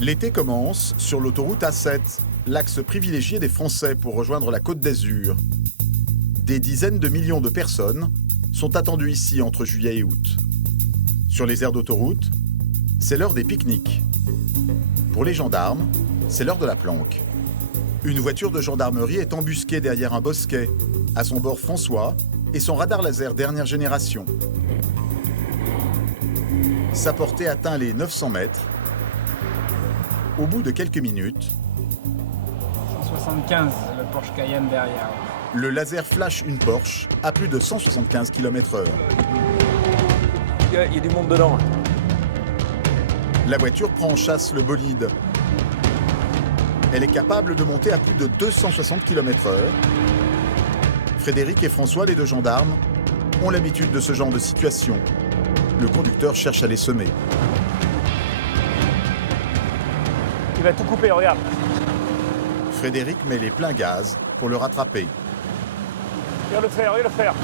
L'été commence sur l'autoroute A7, l'axe privilégié des Français pour rejoindre la Côte d'Azur. Des dizaines de millions de personnes sont attendues ici entre juillet et août. Sur les aires d'autoroute, c'est l'heure des pique-niques. Pour les gendarmes, c'est l'heure de la planque. Une voiture de gendarmerie est embusquée derrière un bosquet. À son bord, François et son radar laser dernière génération. Sa portée atteint les 900 mètres. Au bout de quelques minutes, 175, le Porsche Cayenne derrière. le laser flash une Porsche à plus de 175 km/h. Il y a du monde dedans. La voiture prend en chasse le bolide. Elle est capable de monter à plus de 260 km/h. Frédéric et François, les deux gendarmes, ont l'habitude de ce genre de situation. Le conducteur cherche à les semer. Il va tout couper, regarde. Frédéric met les pleins gaz pour le rattraper. Regarde le faire.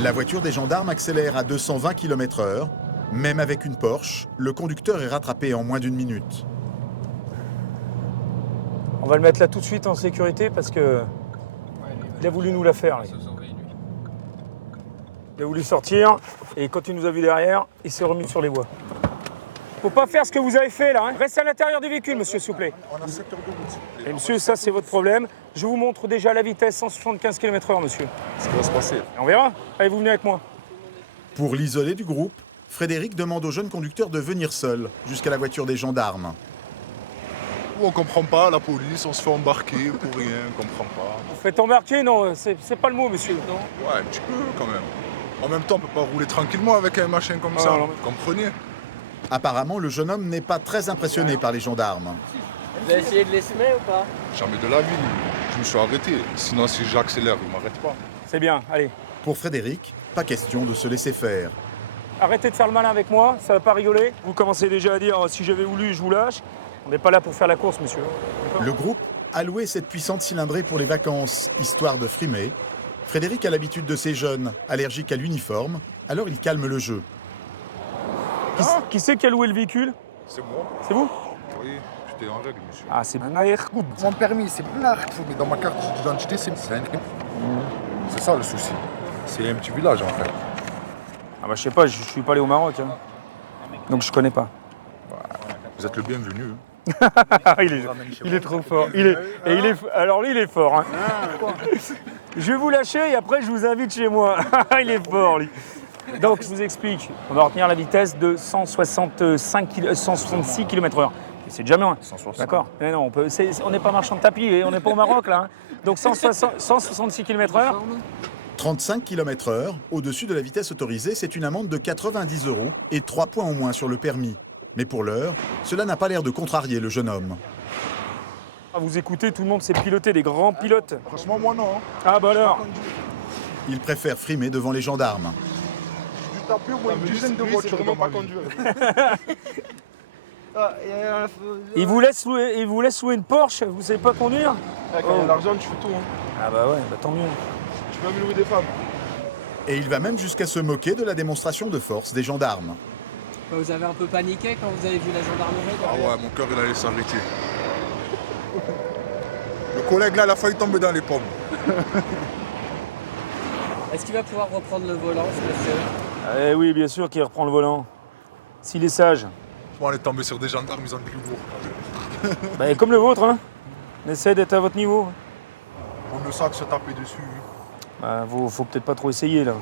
La voiture des gendarmes accélère à 220 km/h. Même avec une Porsche, le conducteur est rattrapé en moins d'une minute. On va le mettre là tout de suite en sécurité parce que il a voulu nous la faire. Lui. Il a voulu sortir et quand il nous a vu derrière, il s'est remis sur les voies. Faut pas faire ce que vous avez fait là. Hein. Restez à l'intérieur du véhicule, monsieur, s'il vous plaît. On a 7 heures de route. Et monsieur, ça c'est votre problème. Je vous montre déjà la vitesse 175 km/h, monsieur. Ce qui va se passer. Et on verra. Allez, vous venez avec moi. Pour l'isoler du groupe, Frédéric demande au jeune conducteur de venir seul jusqu'à la voiture des gendarmes. On comprend pas, la police, on se fait embarquer pour rien, on comprend pas. Vous faites embarquer? Non, c'est pas le mot, monsieur. Non. Ouais, un petit peu quand même. En même temps, on peut pas rouler tranquillement avec un machin comme ça, non. vous comprenez? Apparemment, le jeune homme n'est pas très impressionné par les gendarmes. Vous avez essayé de les semer ou pas? Jamais de la vie. Je me suis arrêté. Sinon, si j'accélère, ils m'arrêtent pas. C'est bien, allez. Pour Frédéric, pas question de se laisser faire. Arrêtez de faire le malin avec moi, ça va pas rigoler. Vous commencez déjà à dire si j'avais voulu, je vous lâche. On n'est pas là pour faire la course, monsieur. Le groupe a loué cette puissante cylindrée pour les vacances, histoire de frimer. Frédéric a l'habitude de ces jeunes, allergiques à l'uniforme, alors il calme le jeu. Qui c'est qui a loué le véhicule? C'est moi? C'est vous? Oui, j'étais en règle, monsieur. Ah, c'est Mon permis, c'est Blark. Mais dans ma carte d'identité, c'est un... C'est ça le souci. C'est un petit village, en fait. Ah bah je sais pas, je suis pas allé au Maroc. Hein. Donc je connais pas. Vous êtes le bienvenu. il est trop fort. Alors lui, il est fort. Hein. Je vais vous lâcher et après je vous invite chez moi. Il est fort, lui. Donc je vous explique. On va retenir la vitesse de 166 km/h. C'est déjà bien. 160. D'accord. Mais non, on n'est pas marchand de tapis et on n'est pas au Maroc là. Hein. Donc 166 km/h. 35 km/h, au-dessus de la vitesse autorisée, c'est une amende de 90 € et 3 points en moins sur le permis. Mais pour l'heure, cela n'a pas l'air de contrarier le jeune homme. Vous écoutez, tout le monde sait piloter, des grands pilotes. Franchement, moi, non. Ah bah alors. Il préfère frimer devant les gendarmes. Du tapis au moins une dizaine de voitures dans ma vie. Il vous laisse louer une Porsche, vous savez pas conduire? Quand il y a l'argent, tu fais tout. Hein. Ah bah ouais, bah tant mieux. Tu peux même louer des femmes. Et il va même jusqu'à se moquer de la démonstration de force des gendarmes. Vous avez un peu paniqué quand vous avez vu la gendarmerie? Ah ouais, mon cœur, il allait s'arrêter. Le collègue là, il a failli tomber dans les pommes. Est-ce qu'il va pouvoir reprendre le volant, ce monsieur? Eh oui, bien sûr qu'il reprend le volant. S'il est sage. Bon, on est tombé sur des gendarmes, ils ont de l'humour. Bah, comme le vôtre, hein. On essaie d'être à votre niveau. On ne sait que se taper dessus. Bah, faut peut-être pas trop essayer, là.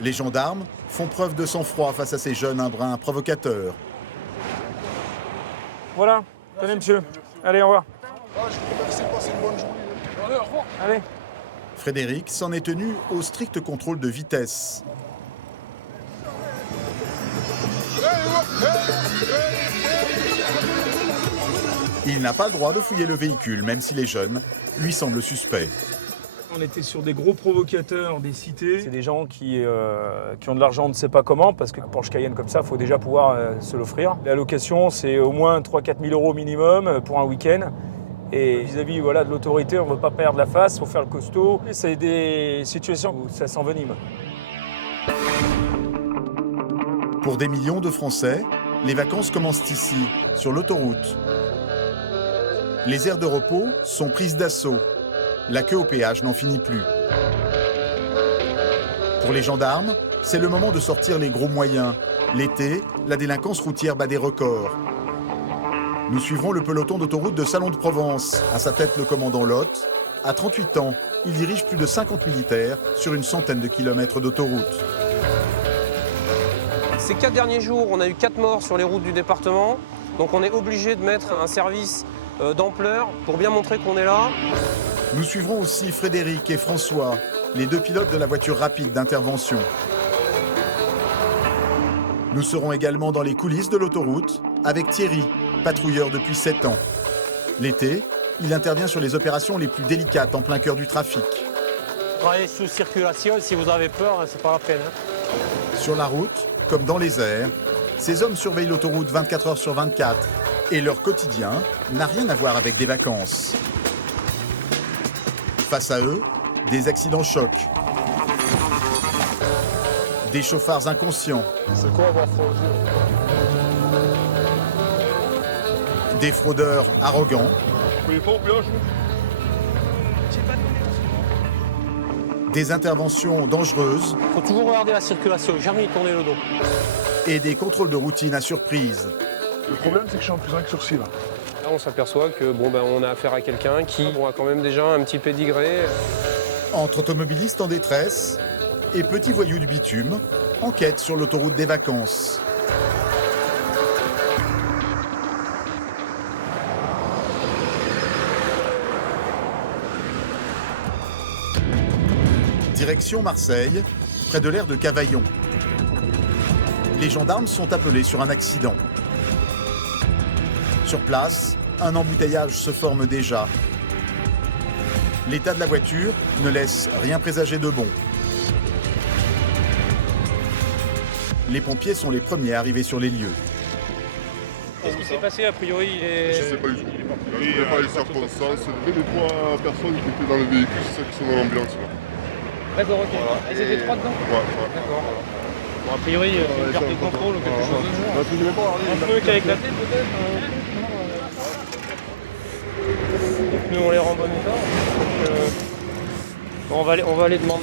Les gendarmes font preuve de sang-froid face à ces jeunes embruns provocateurs. Voilà, tenez monsieur. Allez, au revoir. Ah, je vous remercie, passez une bonne journée. Allez, au revoir. Allez. Frédéric s'en est tenu au strict contrôle de vitesse. Il n'a pas le droit de fouiller le véhicule, même si les jeunes lui semblent suspects. On était sur des gros provocateurs des cités. C'est des gens qui ont de l'argent, on ne sait pas comment, parce qu'un Porsche Cayenne comme ça, il faut déjà pouvoir se l'offrir. La location, c'est au moins 3-4 000 € minimum pour un week-end. Et vis-à-vis voilà, de l'autorité, on ne veut pas perdre la face, il faut faire le costaud. Et c'est des situations où ça s'envenime. Pour des millions de Français, Les vacances commencent ici, sur l'autoroute. Les aires de repos sont prises d'assaut. La queue au péage n'en finit plus. Pour les gendarmes, c'est le moment de sortir les gros moyens. L'été, la délinquance routière bat des records. Nous suivrons le peloton d'autoroute de Salon de Provence. À sa tête, le commandant Lotte. À 38 ans, il dirige plus de 50 militaires sur une centaine de kilomètres d'autoroute. Ces 4 derniers jours, on a eu 4 morts sur les routes du département. Donc on est obligé de mettre un service d'ampleur pour bien montrer qu'on est là. Nous suivrons aussi Frédéric et François, les 2 pilotes de la voiture rapide d'intervention. Nous serons également dans les coulisses de l'autoroute avec Thierry, patrouilleur depuis 7 ans. L'été, il intervient sur les opérations les plus délicates en plein cœur du trafic. Travailler sous circulation, si vous avez peur, c'est pas la peine. Sur la route, comme dans les airs, ces hommes surveillent l'autoroute 24 heures sur 24 et leur quotidien n'a rien à voir avec des vacances. Face à eux, des accidents chocs, des chauffards inconscients, des fraudeurs arrogants, des interventions dangereuses Il faut toujours regarder la circulation, jamais y tourner le dos. et des contrôles de routine à surprise. Le problème, c'est que je suis en prison avec sursis, là. Là, on s'aperçoit que on a affaire à quelqu'un qui a quand même déjà un petit pédigré. Entre automobilistes en détresse et petits voyous du bitume, enquête sur l'autoroute des vacances. Direction Marseille, près de l'aire de Cavaillon. Les gendarmes sont appelés sur un accident. Sur place, un embouteillage se forme déjà. L'état de la voiture ne laisse rien présager de bon. Les pompiers sont les premiers à arriver sur les lieux. Qu'est-ce qui s'est passé a priori Je sais pas du tout. Je ne connais pas les circonstances. Les 3 personnes qui étaient dans le véhicule, c'est celles qui sont dans l'ambulance. D'accord, ok. Voilà. Ils étaient 3 dedans. Ouais. D'accord. Bon, a priori, une carte de contrôle ou quelque chose de genre. Un pneu qui a éclaté peut-être. Les pneus ont l'air en bon état. Donc, on va aller demander.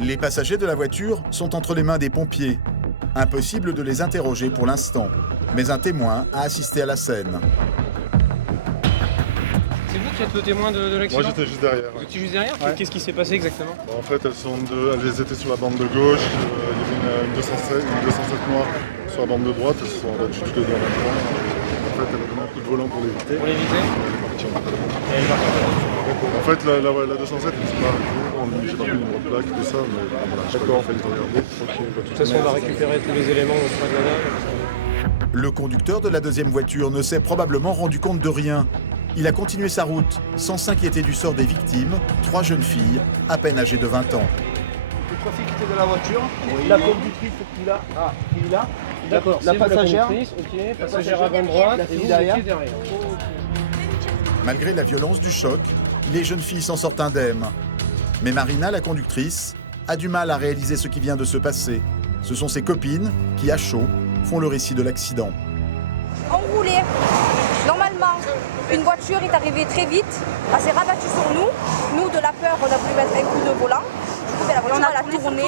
Les passagers de la voiture sont entre les mains des pompiers. Impossible de les interroger pour l'instant, mais un témoin a assisté à la scène. C'est vous qui êtes le témoin de l'accident? Moi, j'étais juste derrière. Vous étiez juste derrière? Ouais. Qu'est-ce qui s'est passé exactement? En fait, elles étaient sur la bande de gauche. Il y avait une 207 noire sur la bande de droite. Elles se sont abattues toutes les deux en même temps. En fait, elle a donné un coup de volant pour l'éviter. Pour l'éviter? Elle est partie. En fait, la 207, elle s'est pas arrêtée. J'ai pas pris le numéro de plaque, tout ça, mais voilà, j'ai pas fait de regarder. De toute façon, on va récupérer tous les éléments auprès de la dame. Le conducteur de la deuxième voiture ne s'est probablement rendu compte de rien. Il a continué sa route sans s'inquiéter du sort des victimes, 3 jeunes filles, à peine âgées de 20 ans. Le trafic était de la voiture, la conductrice qui est là, qui est là. D'accord, la passagère, ok, passagère avant droite, la et vous derrière. étiez derrière. Malgré la violence du choc, les jeunes filles s'en sortent indemnes. Mais Marina, la conductrice, a du mal à réaliser ce qui vient de se passer. Ce sont ses copines qui, à chaud, font le récit de l'accident. On roulait. Normalement, une voiture est arrivée très vite, elle s'est rabattue sur nous. Nous, de la peur, on a voulu mettre un coup de volant. La voiture, elle a tourné,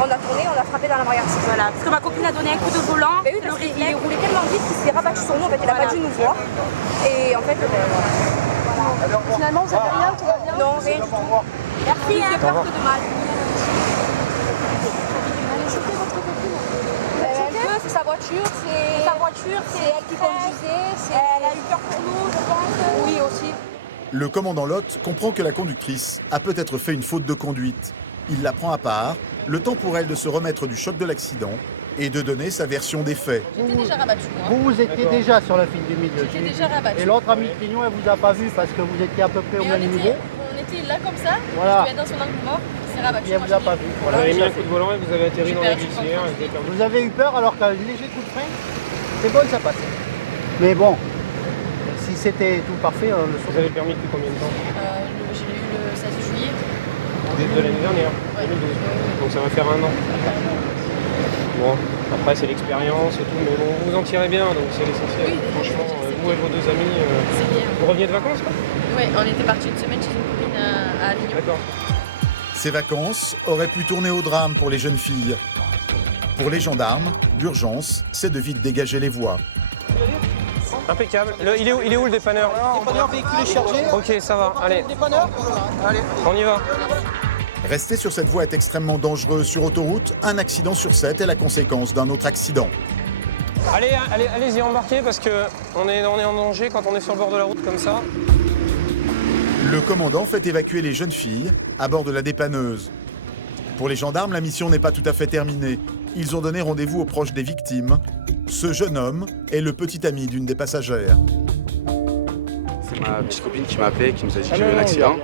on a frappé dans la barrière. Voilà, parce que ma copine a donné un coup de volant. Mais oui, parce qu'il roulait tellement vite qu'il s'est rabattu sur nous, en fait, il n'a pas dû nous voir. Et en fait, voilà. Finalement, vous avez rien, tout va bien? Non, rien du tout. Merci, Plus de peur que de mal. C'est sa voiture, c'est elle qui conduisait, elle a eu peur pour nous, je pense. Oui, aussi. Le commandant Lotte comprend que la conductrice a peut-être fait une faute de conduite. Il la prend à part, le temps pour elle de se remettre du choc de l'accident et de donner sa version des faits. J'étais déjà rabattue, moi. Vous étiez déjà sur la file du milieu. J'étais déjà rabattue. Et l'autre ami Pignon, elle vous a pas vu parce que vous étiez à peu près au même niveau. On était là comme ça, Voilà. je suis dans son angle mort, c'est rabattu. Et elle vous a pas vu. Vous Voilà. avez mis un coup de volant et vous avez atterri dans la glissière. Vous avez eu peur alors qu'un léger coup de frein, c'est bon, ça passe. Mais bon, si c'était tout parfait, on le Vous saurait. avez permis depuis combien de temps? Je l'ai eu le 16 juillet. De l'année dernière, 2012. Donc ça va faire 1 an. Bon, après c'est l'expérience et tout, mais bon, vous en tirez bien, donc c'est l'essentiel. Oui, franchement, vous et vos 2 amis, C'est bien. vous reveniez de vacances quoi? Ouais, on était parti une semaine chez une copine à Avignon. D'accord. Ces vacances auraient pu tourner au drame pour les jeunes filles. Pour les gendarmes, l'urgence, c'est de vite dégager les voies. Impeccable. Il est où le dépanneur? Dépanneur véhicule chargé. Ok, ça va, allez. Dépanneur. Allez. On y va. Rester sur cette voie est extrêmement dangereux. Sur autoroute, un accident sur 7 est la conséquence d'un autre accident. Allez-y, embarquez parce qu'on est en danger quand on est sur le bord de la route comme ça. Le commandant fait évacuer les jeunes filles à bord de la dépanneuse. Pour les gendarmes, la mission n'est pas tout à fait terminée. Ils ont donné rendez-vous aux proches des victimes. Ce jeune homme est le petit ami d'une des passagères. C'est ma petite copine qui m'a appelé, qui nous a dit qu'il y avait un accident.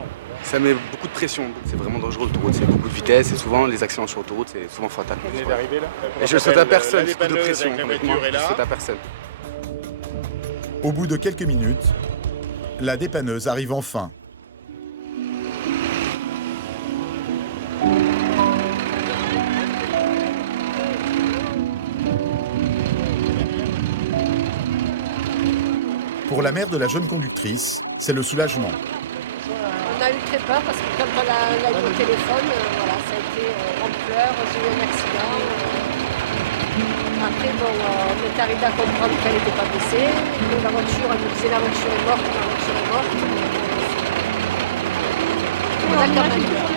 Ça met beaucoup de pression. C'est vraiment dangereux l'autoroute, c'est beaucoup de vitesse et souvent les accidents sur l'autoroute c'est souvent fatal. Vous venez d'arriver là? Et je le souhaite à personne, c'est beaucoup de pression. Honnêtement, je le souhaite à personne. Au bout de quelques minutes, la dépanneuse arrive enfin. Pour la mère de la jeune conductrice, c'est le soulagement. On a eu très peur parce que quand on a eu au téléphone, voilà, ça a été en pleurs, j'ai eu un accident. Après, bon, on est arrivé à comprendre qu'elle n'était pas blessée. La voiture, elle nous disait la voiture est morte, la voiture est morte. On a quand même peur.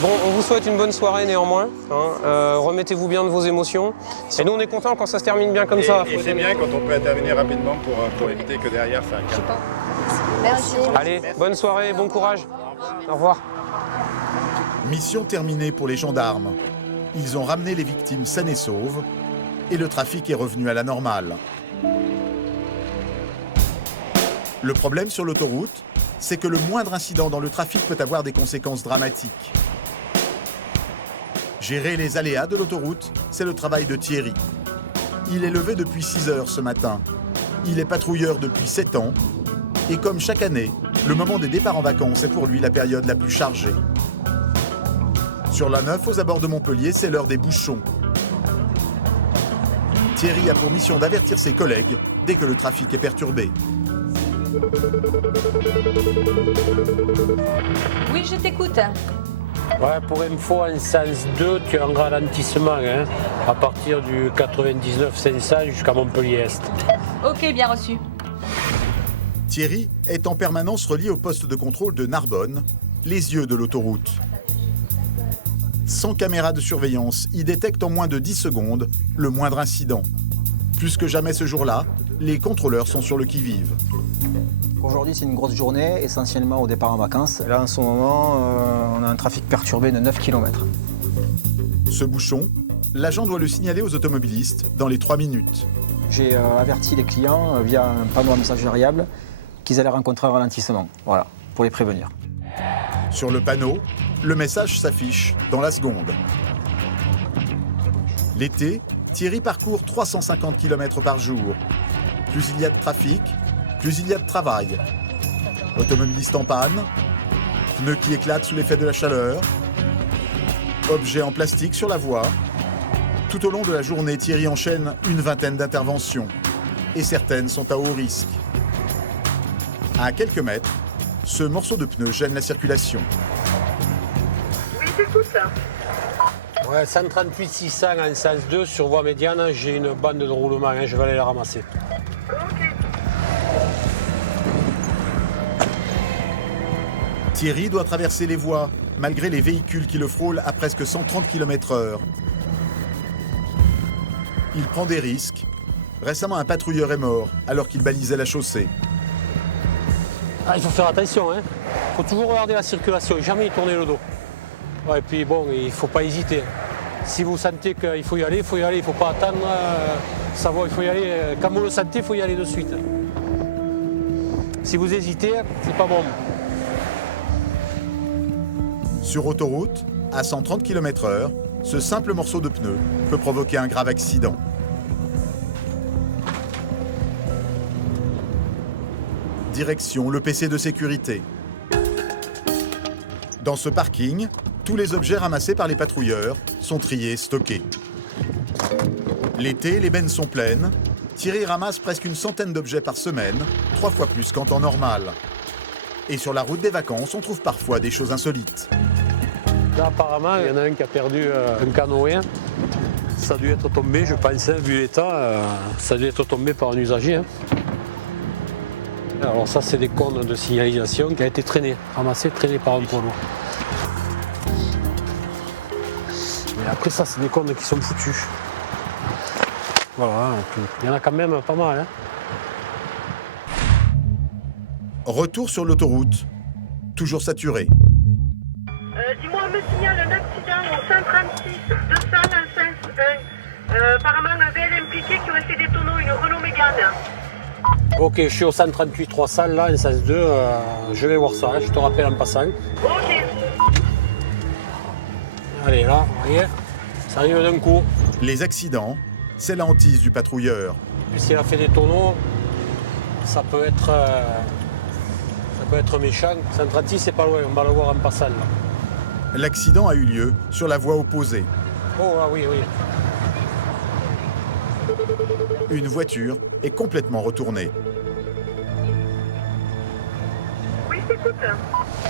Bon, on vous souhaite une bonne soirée néanmoins. Remettez-vous bien de vos émotions. Et nous, on est contents quand ça se termine bien comme ça. Et c'est bien quand on peut intervenir rapidement pour éviter que derrière ça calme. Merci. Allez, bonne soirée, bon courage. Au revoir. Mission terminée pour les gendarmes. Ils ont ramené les victimes saines et sauves et le trafic est revenu à la normale. Le problème sur l'autoroute, c'est que le moindre incident dans le trafic peut avoir des conséquences dramatiques. Gérer les aléas de l'autoroute, c'est le travail de Thierry. Il est levé depuis 6 heures ce matin. Il est patrouilleur depuis 7 ans. Et comme chaque année, le moment des départs en vacances est pour lui la période la plus chargée. Sur la 9, aux abords de Montpellier, c'est l'heure des bouchons. Thierry a pour mission d'avertir ses collègues dès que le trafic est perturbé. Oui, je t'écoute. Ouais, pour info, en sens 2, tu as un ralentissement à partir du 99 500 jusqu'à Montpellier-Est. Ok, bien reçu. Thierry est en permanence relié au poste de contrôle de Narbonne, les yeux de l'autoroute. Sans caméra de surveillance, il détecte en moins de 10 secondes le moindre incident. Plus que jamais ce jour-là, les contrôleurs sont sur le qui-vive. Aujourd'hui, c'est une grosse journée, essentiellement au départ en vacances. Là, en ce moment, on a un trafic perturbé de 9 km. Ce bouchon, l'agent doit le signaler aux automobilistes dans les 3 minutes. J'ai averti les clients via un panneau à message variable qu'ils allaient rencontrer un ralentissement, voilà, pour les prévenir. Sur le panneau, le message s'affiche dans la seconde. L'été, Thierry parcourt 350 km par jour. Plus il y a de trafic, plus il y a de travail. Automobiliste en panne, pneus qui éclatent sous l'effet de la chaleur, objets en plastique sur la voie. Tout au long de la journée, Thierry enchaîne une vingtaine d'interventions. Et certaines sont à haut risque. À quelques mètres, ce morceau de pneu gêne la circulation. Oui, t'écoute. Ouais, 138 600 en sens 2 sur voie médiane, j'ai une bande de roulement, je vais aller la ramasser. Thierry doit traverser les voies, malgré les véhicules qui le frôlent à presque 130 km/h. Il prend des risques. Récemment, un patrouilleur est mort alors qu'il balisait la chaussée. Ah, il faut faire attention, il faut toujours regarder la circulation, jamais y tourner le dos. Ouais, et puis bon, il ne faut pas hésiter. Si vous sentez qu'il faut y aller, il faut y aller, il ne faut pas attendre, savoir, il faut y aller. Quand vous le sentez, il faut y aller de suite. Si vous hésitez, c'est pas bon. Sur autoroute, à 130 km/h, ce simple morceau de pneu peut provoquer un grave accident. Direction le PC de sécurité. Dans ce parking, tous les objets ramassés par les patrouilleurs sont triés et stockés. L'été, les bennes sont pleines. Thierry ramasse presque une centaine d'objets par semaine, 3 fois plus qu'en temps normal. Et sur la route des vacances, on trouve parfois des choses insolites. Là, apparemment, il y en a un qui a perdu un canoë. Ça a dû être tombé, je pense, hein, vu l'état, ça a dû être tombé par un usager. Hein. Alors ça, c'est des cônes de signalisation qui a été ramassé par un poids lourd. Et après ça, c'est des cônes qui sont foutus. Voilà, il y en a quand même pas mal. Hein. Retour sur l'autoroute, toujours saturé. Dis-moi, on me signale un accident au 136 de Salles en sens 1. Apparemment, un VL impliqué qui aurait fait des tonneaux, une Renault Mégane. Ok, je suis au 138 3 salles, là, en sens 2. Je vais voir ça, hein, je te rappelle en passant. Ok. Allez, là, vous voyez, ça arrive d'un coup. Les accidents, c'est la hantise du patrouilleur. S'il a fait des tonneaux, ça peut être méchant. 136, c'est pas loin, on va le voir en passant. Là. L'accident a eu lieu sur la voie opposée. Oh, ah oui, oui. Une voiture est complètement retournée. Oui, j'écoute.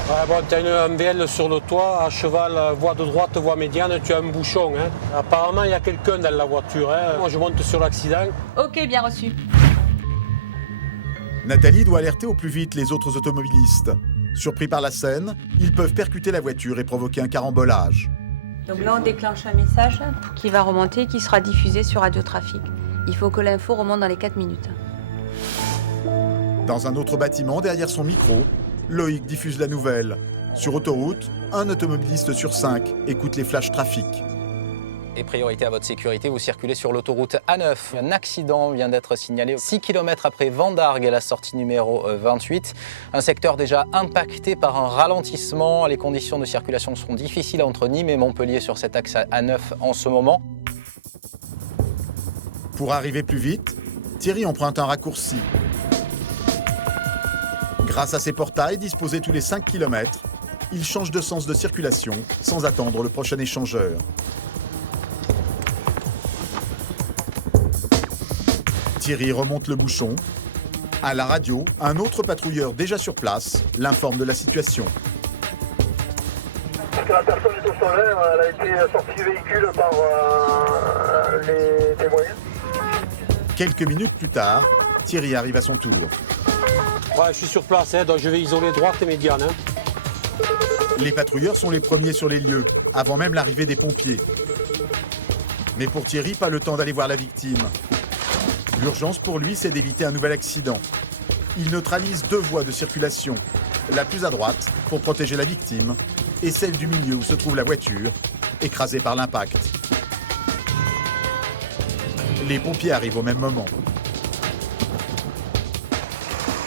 Ouais, bon, tu as un VL sur le toit, à cheval, voie de droite, voie médiane, tu as un bouchon. Hein. Apparemment, il y a quelqu'un dans la voiture. Hein. Moi, je monte sur l'accident. Ok, bien reçu. Nathalie doit alerter au plus vite les autres automobilistes. Surpris par la scène, ils peuvent percuter la voiture et provoquer un carambolage. Donc là, on déclenche un message qui va remonter, qui sera diffusé sur Radio Trafic. Il faut que l'info remonte dans les 4 minutes. Dans un autre bâtiment, derrière son micro, Loïc diffuse la nouvelle. Sur autoroute, un automobiliste sur 5 écoute les flashs trafic. Et priorité à votre sécurité, vous circulez sur l'autoroute A9. Un accident vient d'être signalé 6 km après Vendargues à la sortie numéro 28. Un secteur déjà impacté par un ralentissement. Les conditions de circulation seront difficiles entre Nîmes et Montpellier sur cet axe A9 en ce moment. Pour arriver plus vite, Thierry emprunte un raccourci. Grâce à ses portails disposés tous les 5 km, il change de sens de circulation sans attendre le prochain échangeur. Thierry remonte le bouchon. À la radio, un autre patrouilleur déjà sur place l'informe de la situation. La personne est au solaire, elle a été sortie du véhicule par les témoins. Quelques minutes plus tard, Thierry arrive à son tour. Ouais, je suis sur place, hein, donc je vais isoler droite et médiane. Hein. Les patrouilleurs sont les premiers sur les lieux, avant même l'arrivée des pompiers. Mais pour Thierry, pas le temps d'aller voir la victime. L'urgence pour lui, c'est d'éviter un nouvel accident. Il neutralise 2 voies de circulation. La plus à droite, pour protéger la victime, et celle du milieu où se trouve la voiture, écrasée par l'impact. Les pompiers arrivent au même moment.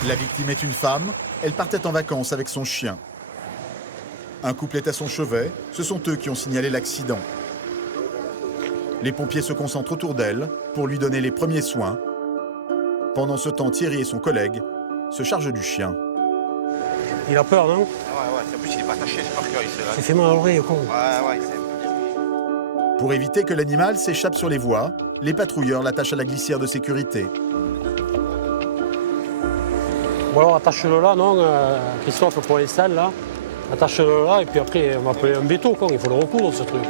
La victime est une femme, elle partait en vacances avec son chien. Un couple est à son chevet, ce sont eux qui ont signalé l'accident. Les pompiers se concentrent autour d'elle pour lui donner les premiers soins. Pendant ce temps, Thierry et son collègue se chargent du chien. Il a peur, non? Ouais, en plus il est pas attaché, c'est par cœur, il s'est là. C'est fait mal à l'oreille, con. Ouais, c'est... Pour éviter que l'animal s'échappe sur les voies, les patrouilleurs l'attachent à la glissière de sécurité. Bon alors attache-le là, non, Christophe, pour l'instant, là. Attache-le là, et puis après, on va appeler un béton, quoi. Il faut le recoudre, ce truc.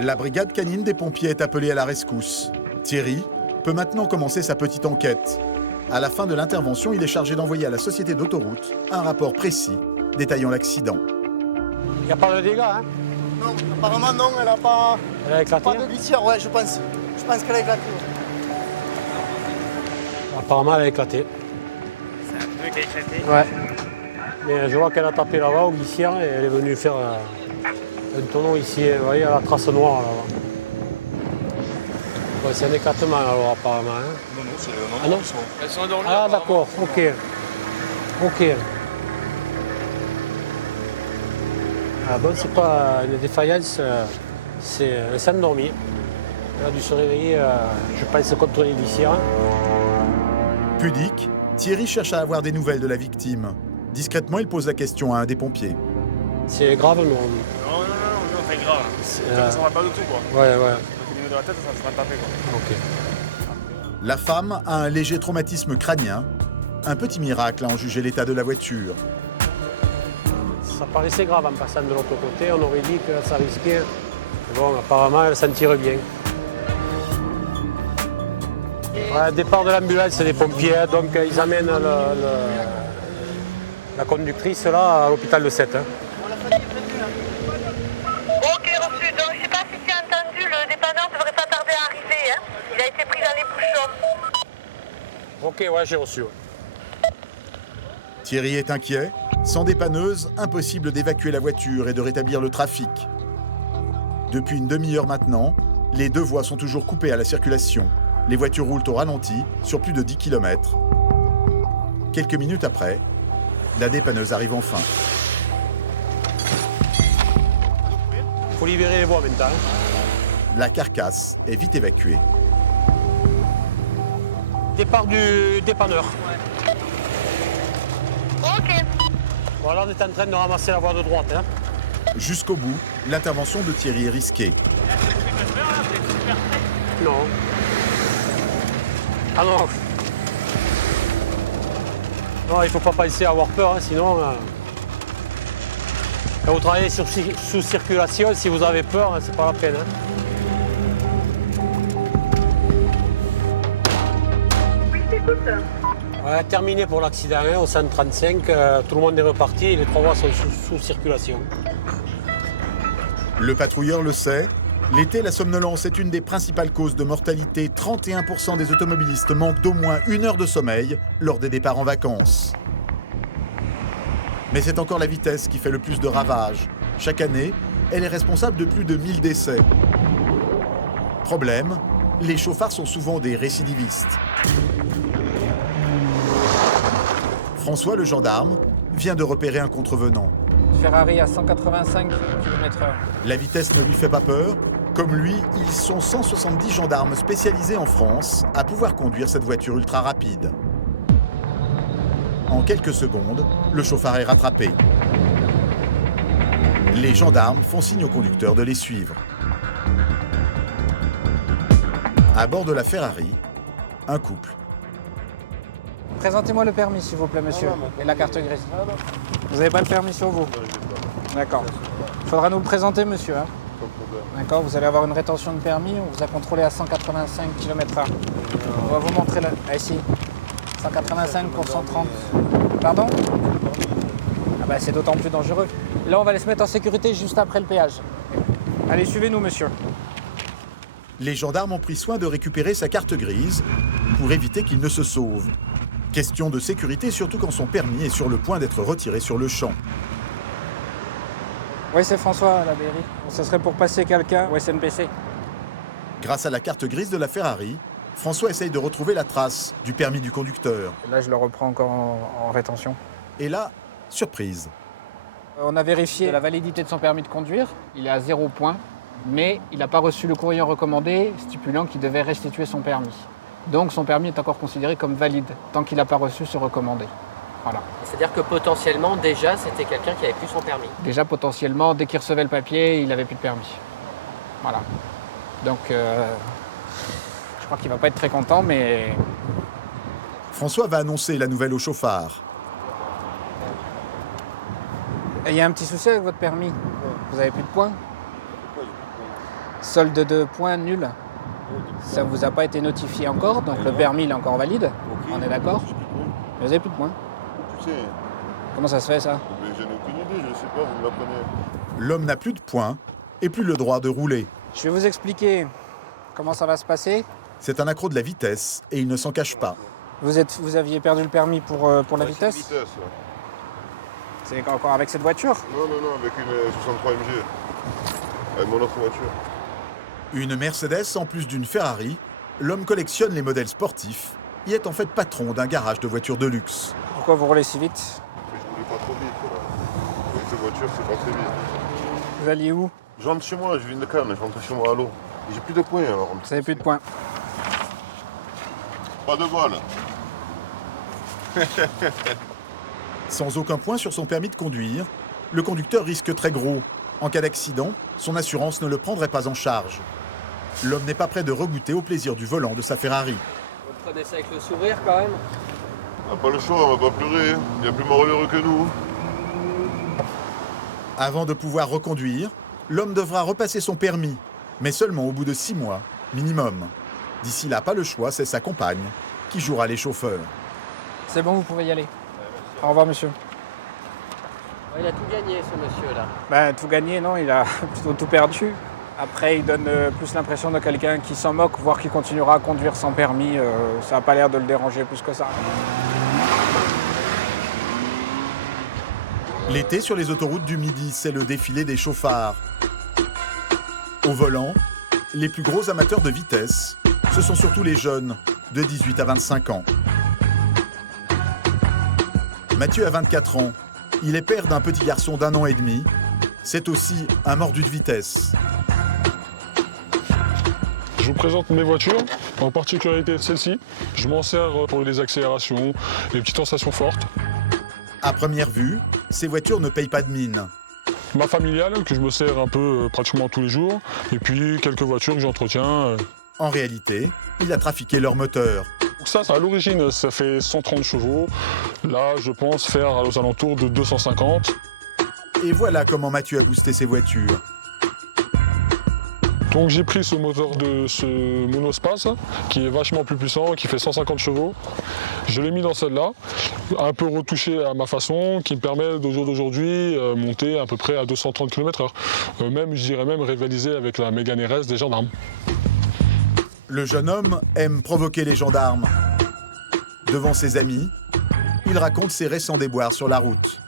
La brigade canine des pompiers est appelée à la rescousse. Thierry peut maintenant commencer sa petite enquête. À la fin de l'intervention, il est chargé d'envoyer à la société d'autoroute un rapport précis détaillant l'accident. Il n'y a pas de dégâts, hein? Non, apparemment non, elle n'a pas... Elle a éclaté? Pas de glissière, ouais, je pense. Je pense qu'elle a éclaté. Apparemment, elle a éclaté. C'est un peu qui a éclaté. Ouais. Mais je vois qu'elle a tapé là-bas au glissière et elle est venue faire un tonneau ici, vous voyez, à la trace noire là-bas. Ouais, c'est un éclatement alors apparemment. Hein. Non, c'est un ah, non. Elles sont endormies. Ah d'accord, ok. Ok. Ah bon, c'est pas une défaillance, elle s'est endormie. Elle a dû se réveiller, je pense, contre les glissières. Pudique, Thierry cherche à avoir des nouvelles de la victime. Discrètement, il pose la question à un des pompiers. C'est grave, non? Non, c'est grave. Ça va pas du tout, quoi. Ouais. milieu de la tête, ça se serait tapé. Ok. La femme a un léger traumatisme crânien. Un petit miracle à en juger l'état de la voiture. Ça paraissait grave en passant de l'autre côté, on aurait dit que ça risquait. Mais bon, apparemment, elle s'en tire bien. Ouais, départ de l'ambulance, c'est des pompiers, donc ils amènent la conductrice là à l'hôpital de Sète. Ok, reçu. Donc, je sais pas si tu as entendu, le dépanneur devrait pas tarder à arriver. Hein. Il a été pris dans les bouchons. Ok, ouais, j'ai reçu. Ouais. Thierry est inquiet. Sans dépanneuse, impossible d'évacuer la voiture et de rétablir le trafic. Depuis une demi-heure maintenant, les deux voies sont toujours coupées à la circulation. Les voitures roulent au ralenti sur plus de 10 km. Quelques minutes après, la dépanneuse arrive enfin. Il faut libérer les voies maintenant. La carcasse est vite évacuée. Départ du dépanneur. Ok. Voilà, on est en train de ramasser la voie de droite. Hein. Jusqu'au bout, l'intervention de Thierry est risquée. Non. Ah non. Non, il ne faut pas penser à avoir peur, hein, sinon... Quand vous travaillez sous circulation, si vous avez peur, hein, c'est pas la peine. Hein. Oui, je t'écoute. Ouais, terminé pour l'accident, hein, au 135, tout le monde est reparti et les trois voies sont sous circulation. Le patrouilleur le sait, l'été, la somnolence est une des principales causes de mortalité. 31% des automobilistes manquent d'au moins 1 heure de sommeil lors des départs en vacances. Mais c'est encore la vitesse qui fait le plus de ravages. Chaque année, elle est responsable de plus de 1000 décès. Problème, les chauffards sont souvent des récidivistes. François, le gendarme, vient de repérer un contrevenant. Ferrari à 185 km/h. La vitesse ne lui fait pas peur. Comme lui, ils sont 170 gendarmes spécialisés en France à pouvoir conduire cette voiture ultra rapide. En quelques secondes, le chauffard est rattrapé. Les gendarmes font signe au conducteur de les suivre. À bord de la Ferrari, un couple. Présentez-moi le permis, s'il vous plaît, monsieur, et la carte grise. Vous n'avez pas le permis sur vous? D'accord. Il faudra nous le présenter, monsieur. Hein. D'accord, vous allez avoir une rétention de permis. On vous a contrôlé à 185 km/h. On va vous montrer là. Ah, ici. 185 pour 130. Pardon? Ah bah, c'est d'autant plus dangereux. Là, on va les se mettre en sécurité juste après le péage. Allez, suivez-nous, monsieur. Les gendarmes ont pris soin de récupérer sa carte grise pour éviter qu'il ne se sauve. Question de sécurité, surtout quand son permis est sur le point d'être retiré sur le champ. Oui, c'est François, à la mairie. Ce serait pour passer quelqu'un au SNPC. Grâce à la carte grise de la Ferrari, François essaye de retrouver la trace du permis du conducteur. Là, je le reprends encore en rétention. Et là, surprise. On a vérifié la validité de son permis de conduire. Il est à 0 point, mais il n'a pas reçu le courrier recommandé stipulant qu'il devait restituer son permis. Donc son permis est encore considéré comme valide, tant qu'il n'a pas reçu ce recommandé. Voilà. C'est-à-dire que potentiellement, déjà, c'était quelqu'un qui avait plus son permis. Déjà, potentiellement, dès qu'il recevait le papier, il n'avait plus de permis. Voilà. Donc, je crois qu'il ne va pas être très content, mais... François va annoncer la nouvelle au chauffard. Il y a un petit souci avec votre permis. Vous n'avez plus de points. Solde de points nul. Ça ne vous a pas été notifié encore, donc le permis il est encore valide. On est d'accord? Mais vous n'avez plus de points. Comment ça se fait, ça? Je n'ai aucune idée, je ne sais pas, vous me l'apprenez. L'homme n'a plus de points et plus le droit de rouler. Je vais vous expliquer comment ça va se passer. C'est un accro de la vitesse et il ne s'en cache pas. Vous aviez perdu le permis pour la vitesse? C'est encore avec cette voiture? Non, avec une 63 MG. Avec mon autre voiture. Une Mercedes en plus d'une Ferrari, l'homme collectionne les modèles sportifs et est en fait patron d'un garage de voitures de luxe. Pourquoi vous roulez si vite? Je roulais pas trop vite. Avec cette voiture, c'est pas très vite. Vous alliez où? Je rentre chez moi, je viens de Cannes, je rentre chez moi à l'eau. J'ai plus de points alors. Vous n'avez plus de points. Pas de vol. Sans aucun point sur son permis de conduire, le conducteur risque très gros. En cas d'accident, son assurance ne le prendrait pas en charge. l'homme n'est pas prêt de regoûter au plaisir du volant de sa Ferrari. Vous prenez ça avec le sourire quand même? On n'a pas le choix, on va pas pleurer. Il y a plus malheureux que nous. Avant de pouvoir reconduire, l'homme devra repasser son permis, mais seulement au bout de 6 mois, minimum. D'ici là, pas le choix, c'est sa compagne qui jouera les chauffeurs. C'est bon, vous pouvez y aller. Au revoir, monsieur. Il a tout gagné, ce monsieur-là. Ben, tout gagné, non, il a plutôt tout perdu. Après, il donne plus l'impression de quelqu'un qui s'en moque, voire qui continuera à conduire sans permis. Ça n'a pas l'air de le déranger plus que ça. L'été sur les autoroutes du Midi, c'est le défilé des chauffards. Au volant, les plus gros amateurs de vitesse, ce sont surtout les jeunes, de 18 à 25 ans. Mathieu a 24 ans. Il est père d'un petit garçon d'1 an et demi. C'est aussi un mordu de vitesse. Je vous présente mes voitures, en particularité celle-ci. Je m'en sers pour les accélérations, les petites sensations fortes. À première vue, ces voitures ne payent pas de mine. Ma familiale, que je me sers un peu pratiquement tous les jours, et puis quelques voitures que j'entretiens. En réalité, il a trafiqué leur moteur. Ça, à l'origine, ça fait 130 chevaux. Là, je pense faire aux alentours de 250. Et voilà comment Mathieu a boosté ses voitures. Donc j'ai pris ce moteur de ce monospace qui est vachement plus puissant, qui fait 150 chevaux. Je l'ai mis dans celle-là, un peu retouché à ma façon, qui me permet au jour d'aujourd'hui monter à peu près à 230 km/h. Même, je dirais même rivaliser avec la Mégane RS des gendarmes. Le jeune homme aime provoquer les gendarmes. Devant ses amis, il raconte ses récents déboires sur la route.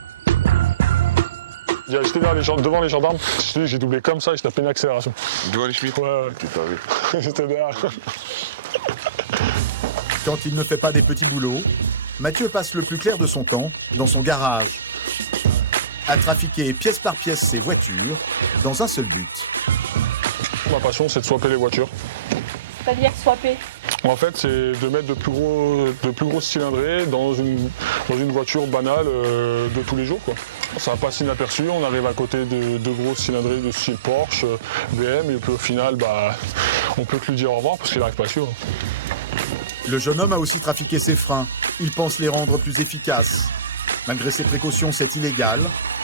J'étais devant les gendarmes, j'ai doublé comme ça et j'ai tapé une accélération. Devant les Schmitt? Ouais, tu t'avais. J'étais derrière. Quand il ne fait pas des petits boulots, Mathieu passe le plus clair de son temps dans son garage, à trafiquer pièce par pièce ses voitures dans un seul but. Ma passion, c'est de swapper les voitures. C'est-à-dire swapper? En fait, c'est de mettre de plus grosses cylindrées dans une voiture banale de tous les jours, quoi. Ça passe inaperçu, on arrive à côté de grosses cylindrées de style Porsche, BM, et puis au final, on peut que lui dire au revoir parce qu'il n'arrive pas à suivre. Le jeune homme a aussi trafiqué ses freins. Il pense les rendre plus efficaces. Malgré ses précautions, c'est illégal.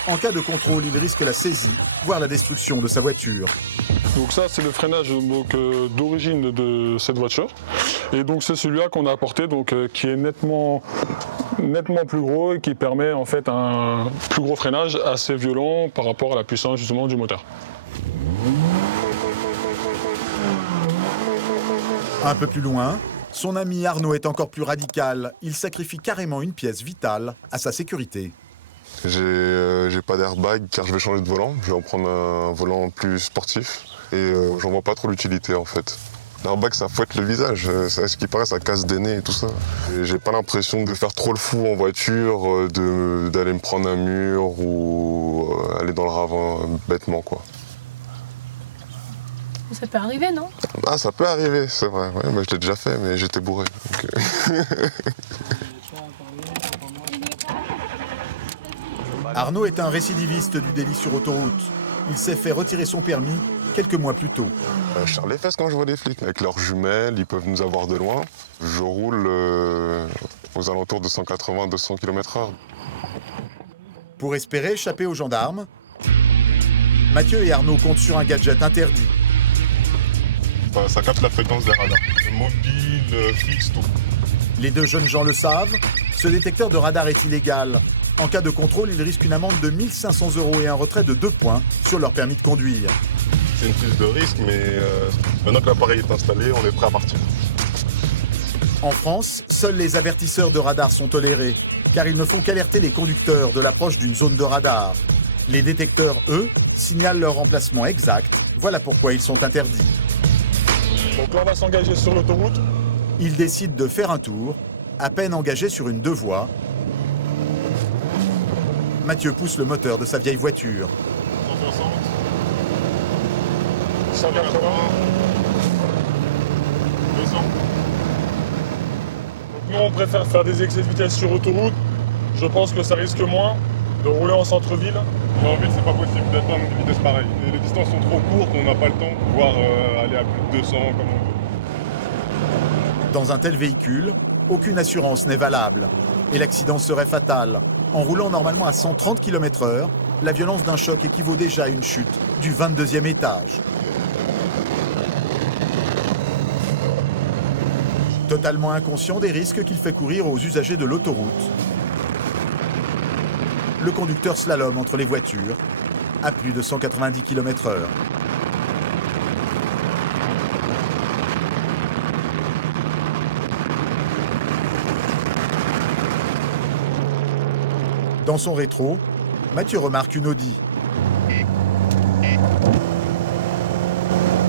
En cas de contrôle, il risque la saisie, voire la destruction de sa voiture. Donc ça, c'est le freinage d'origine de cette voiture. Et donc c'est celui-là qu'on a apporté, qui est nettement plus gros et qui permet en fait un plus gros freinage assez violent par rapport à la puissance justement du moteur. Un peu plus loin, son ami Arnaud est encore plus radical. Il sacrifie carrément une pièce vitale à sa sécurité. J'ai pas d'airbag car je vais changer de volant. Je vais en prendre un volant plus sportif et j'en vois pas trop l'utilité en fait. L'airbag ça fouette le visage, ce qui paraît ça casse des nez et tout ça. J'ai pas l'impression de faire trop le fou en voiture, d'aller me prendre un mur ou aller dans le ravin bêtement quoi. Ça peut arriver, non? Ah ça peut arriver, c'est vrai. Ouais, je l'ai déjà fait mais j'étais bourré. Donc... Arnaud est un récidiviste du délit sur autoroute. Il s'est fait retirer son permis quelques mois plus tôt. Je serre les fesses quand je vois des flics. Avec leurs jumelles, ils peuvent nous avoir de loin. Je roule aux alentours de 180-200 km/h. Pour espérer échapper aux gendarmes, Mathieu et Arnaud comptent sur un gadget interdit. Ça capte la fréquence des radars. Mobile, fixe, tout. Les deux jeunes gens le savent, ce détecteur de radar est illégal. En cas de contrôle, ils risquent une amende de 1 500 € et un retrait de 2 points sur leur permis de conduire. C'est une prise de risque, mais maintenant que l'appareil est installé, on est prêt à partir. En France, seuls les avertisseurs de radar sont tolérés, car ils ne font qu'alerter les conducteurs de l'approche d'une zone de radar. Les détecteurs, eux, signalent leur emplacement exact. Voilà pourquoi ils sont interdits. Donc là, on va s'engager sur l'autoroute. Ils décident de faire un tour, à peine engagés sur une 2 voies. Mathieu pousse le moteur de sa vieille voiture. 160. 180. 200. Nous, on préfère faire des excès de vitesse sur autoroute. Je pense que ça risque moins. de rouler en centre-ville. Mais en ville, c'est pas possible d'atteindre une vitesse pareille. Et les distances sont trop courtes, on n'a pas le temps de pouvoir aller à plus de 200 comme on veut. Dans un tel véhicule, aucune assurance n'est valable et l'accident serait fatal. En roulant normalement à 130 km/h, la violence d'un choc équivaut déjà à une chute du 22e étage. Totalement inconscient des risques qu'il fait courir aux usagers de l'autoroute, le conducteur slalom entre les voitures à plus de 190 km/h. Dans son rétro, Mathieu remarque une Audi.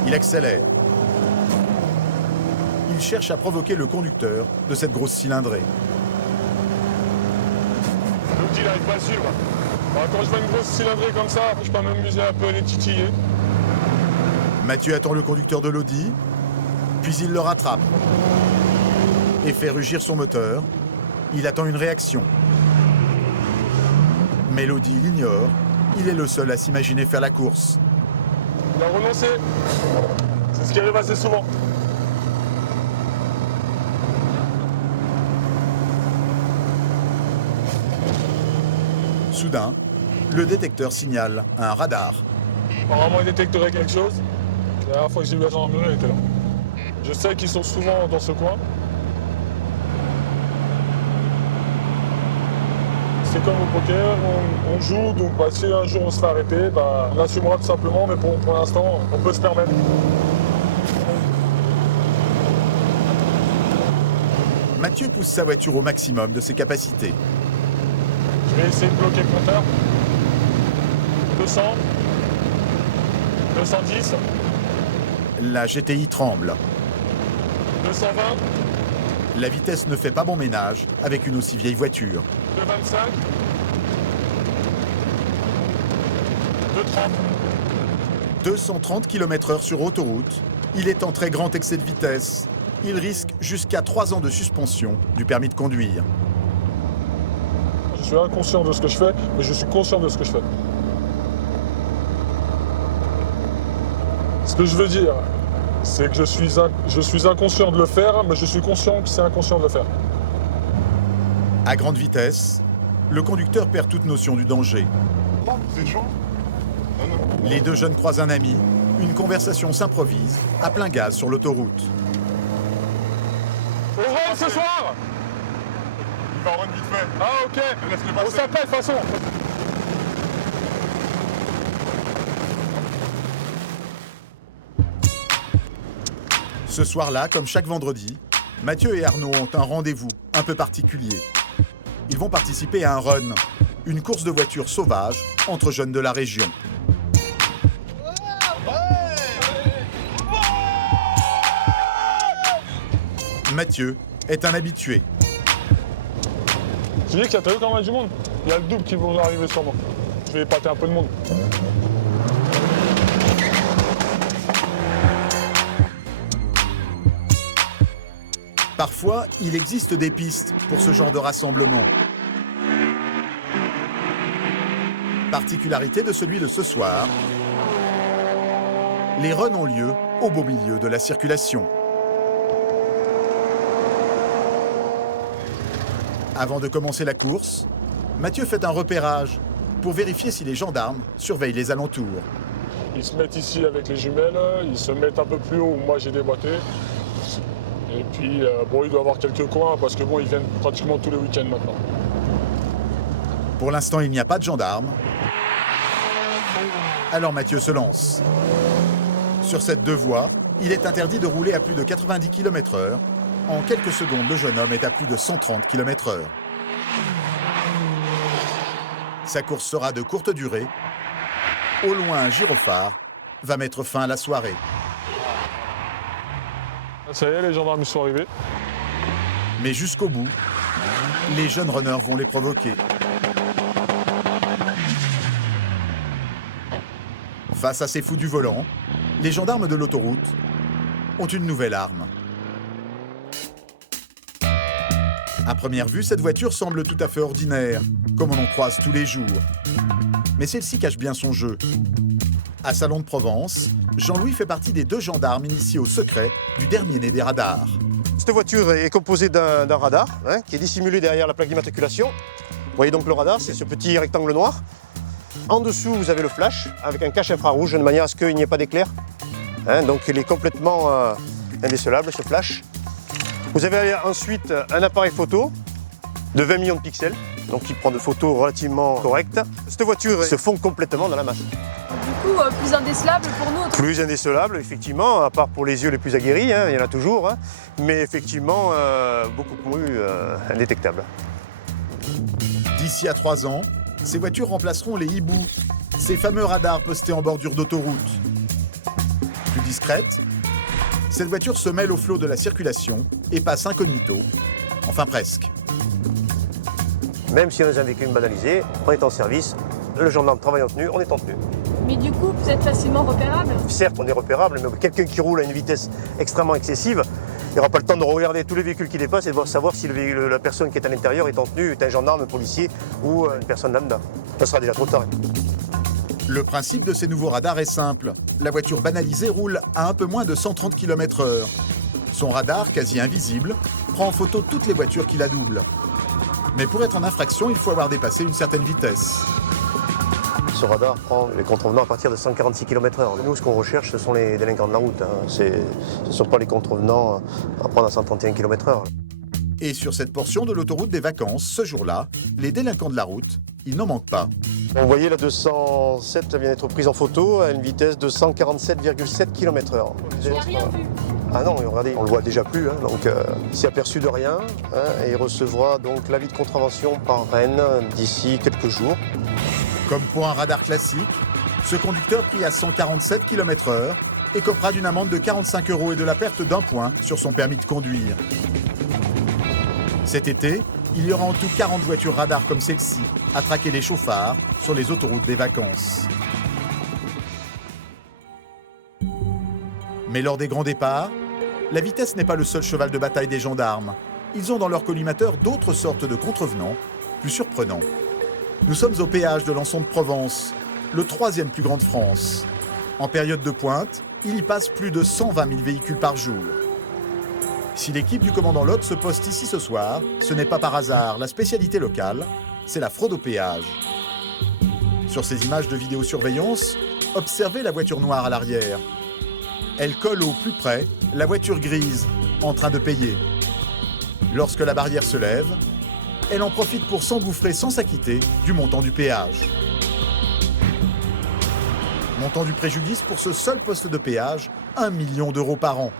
Il accélère. Il cherche à provoquer le conducteur de cette grosse cylindrée. L'Audi n'arrive pas à suivre. Quand je vois une grosse cylindrée comme ça, je peux m'amuser un peu à les titiller. Mathieu attend le conducteur de l'Audi, puis il le rattrape et fait rugir son moteur. Il attend une réaction. Mais l'Audi l'ignore. Il est le seul à s'imaginer faire la course. Il a renoncé. C'est ce qui arrive assez souvent. Soudain, le détecteur signale un radar. Apparemment, il détecterait quelque chose. La dernière fois que j'ai vu la gendarmerie, elle était là. Je sais qu'ils sont souvent dans ce coin. C'est comme au poker, on joue, donc si un jour on se fait arrêter, on assumera tout simplement, mais pour l'instant, on peut se permettre. Mathieu pousse sa voiture au maximum de ses capacités. Je vais essayer de bloquer le compteur. 200, 210. La GTI tremble. 220. La vitesse ne fait pas bon ménage avec une aussi vieille voiture. 225. 230. 230 km/h sur autoroute. Il est en très grand excès de vitesse. Il risque jusqu'à 3 ans de suspension du permis de conduire. Je suis inconscient de ce que je fais, mais je suis conscient de ce que je fais. Ce que je veux dire, c'est que je suis inconscient de le faire, mais je suis conscient que c'est inconscient de le faire. À grande vitesse, le conducteur perd toute notion du danger. C'est chaud. Les deux jeunes croisent un ami. Une conversation s'improvise à plein gaz sur l'autoroute. On rentre ce soir. Il va run vite fait. Ah ok, on s'appelle de toute façon. Ce soir-là, comme chaque vendredi, Mathieu et Arnaud ont un rendez-vous un peu particulier. Ils vont participer à un run, une course de voitures sauvage entre jeunes de la région. Mathieu est un habitué. Tu dis qu'il y a quand même du monde. Il y a le double qui va arriver sûrement. Je vais épater un peu de monde. Parfois, il existe des pistes pour ce genre de rassemblement. Particularité de celui de ce soir, les runs ont lieu au beau milieu de la circulation. Avant de commencer la course, Mathieu fait un repérage pour vérifier si les gendarmes surveillent les alentours. Ils se mettent ici avec les jumelles, ils se mettent un peu plus haut où moi j'ai déboîté. Et puis, il doit y avoir quelques coins parce que ils viennent pratiquement tous les week-ends maintenant. Pour l'instant, il n'y a pas de gendarmes. Alors Mathieu se lance. Sur cette deux voies, il est interdit de rouler à plus de 90 km/h. En quelques secondes, le jeune homme est à plus de 130 km/h. Sa course sera de courte durée. Au loin, un gyrophare va mettre fin à la soirée. Ça y est, les gendarmes sont arrivés. Mais jusqu'au bout, les jeunes runners vont les provoquer. Face à ces fous du volant, les gendarmes de l'autoroute ont une nouvelle arme. À première vue, cette voiture semble tout à fait ordinaire, comme on en croise tous les jours. Mais celle-ci cache bien son jeu. À Salon de Provence, Jean-Louis fait partie des 2 gendarmes initiés au secret du dernier né des radars. Cette voiture est composée d'un radar qui est dissimulé derrière la plaque d'immatriculation. Vous voyez donc le radar, c'est ce petit rectangle noir. En dessous, vous avez le flash avec un cache infrarouge de manière à ce qu'il n'y ait pas d'éclair. Donc il est complètement indécelable ce flash. Vous avez ensuite un appareil photo de 20 millions de pixels, donc qui prend des photos relativement correctes. Cette voiture se fond complètement dans la masse. Du coup, plus indécelable pour nous. Plus indécelable, effectivement, à part pour les yeux les plus aguerris, il y en a toujours, mais effectivement beaucoup plus indétectable. D'ici à 3 ans, ces voitures remplaceront les hiboux, ces fameux radars postés en bordure d'autoroute. Plus discrète, cette voiture se mêle au flot de la circulation et passe incognito, enfin presque. Même si on est un véhicule banalisé, on est en service, le gendarme travaille en tenue, on est en tenue. Mais du coup, vous êtes facilement repérable. Certes, on est repérable, mais quelqu'un qui roule à une vitesse extrêmement excessive, il n'aura pas le temps de regarder tous les véhicules qui dépassent et de savoir si la personne qui est à l'intérieur est en tenue, est un gendarme, un policier ou une personne lambda. Ça sera déjà trop tard. Le principe de ces nouveaux radars est simple. La voiture banalisée roule à un peu moins de 130 km/h. Son radar, quasi invisible, prend en photo toutes les voitures qui la doublent. Mais pour être en infraction, il faut avoir dépassé une certaine vitesse. Ce radar prend les contrevenants à partir de 146 km/h. Nous, ce qu'on recherche, ce sont les délinquants de la route. Ce ne sont pas les contrevenants à prendre à 131 km/h. Et sur cette portion de l'autoroute des vacances, ce jour-là, les délinquants de la route, ils n'en manquent pas. Vous voyez, la 207 vient d'être prise en photo à une vitesse de 147,7 km/h. Il n'y a rien vu. Ah non, regardez, on le voit déjà plus, donc il s'est aperçu de rien et il recevra donc l'avis de contravention par Rennes d'ici quelques jours. Comme pour un radar classique, ce conducteur pris à 147 km/h écopera d'une amende de 45 € et de la perte d'1 point sur son permis de conduire. Cet été, il y aura en tout 40 voitures radars comme celle-ci à traquer les chauffards sur les autoroutes des vacances. Mais lors des grands départs, la vitesse n'est pas le seul cheval de bataille des gendarmes. Ils ont dans leur collimateur d'autres sortes de contrevenants, plus surprenants. Nous sommes au péage de Lançon de Provence, le 3e plus grand de France. En période de pointe, il y passe plus de 120 000 véhicules par jour. Si l'équipe du commandant Lot se poste ici ce soir, ce n'est pas par hasard. La spécialité locale, c'est la fraude au péage. Sur ces images de vidéosurveillance, observez la voiture noire à l'arrière. Elle colle au plus près la voiture grise, en train de payer. Lorsque la barrière se lève, elle en profite pour s'engouffrer sans s'acquitter du montant du péage. Montant du préjudice pour ce seul poste de péage, 1 million d'euros par an.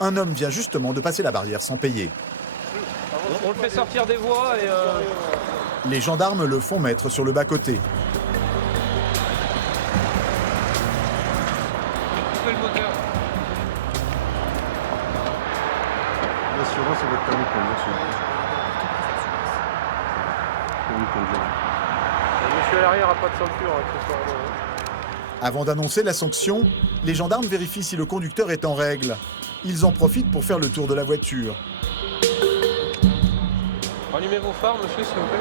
Un homme vient justement de passer la barrière sans payer. On le fait sortir des voies et... Les gendarmes le font mettre sur le bas-côté. Coupez le moteur. L'assurance, c'est votre permis de conduire. Permis de conduire. Monsieur à l'arrière n'a pas de ceinture, accessoirement. Avant d'annoncer la sanction, les gendarmes vérifient si le conducteur est en règle. Ils en profitent pour faire le tour de la voiture. Rallumez vos phares, monsieur, s'il vous plaît.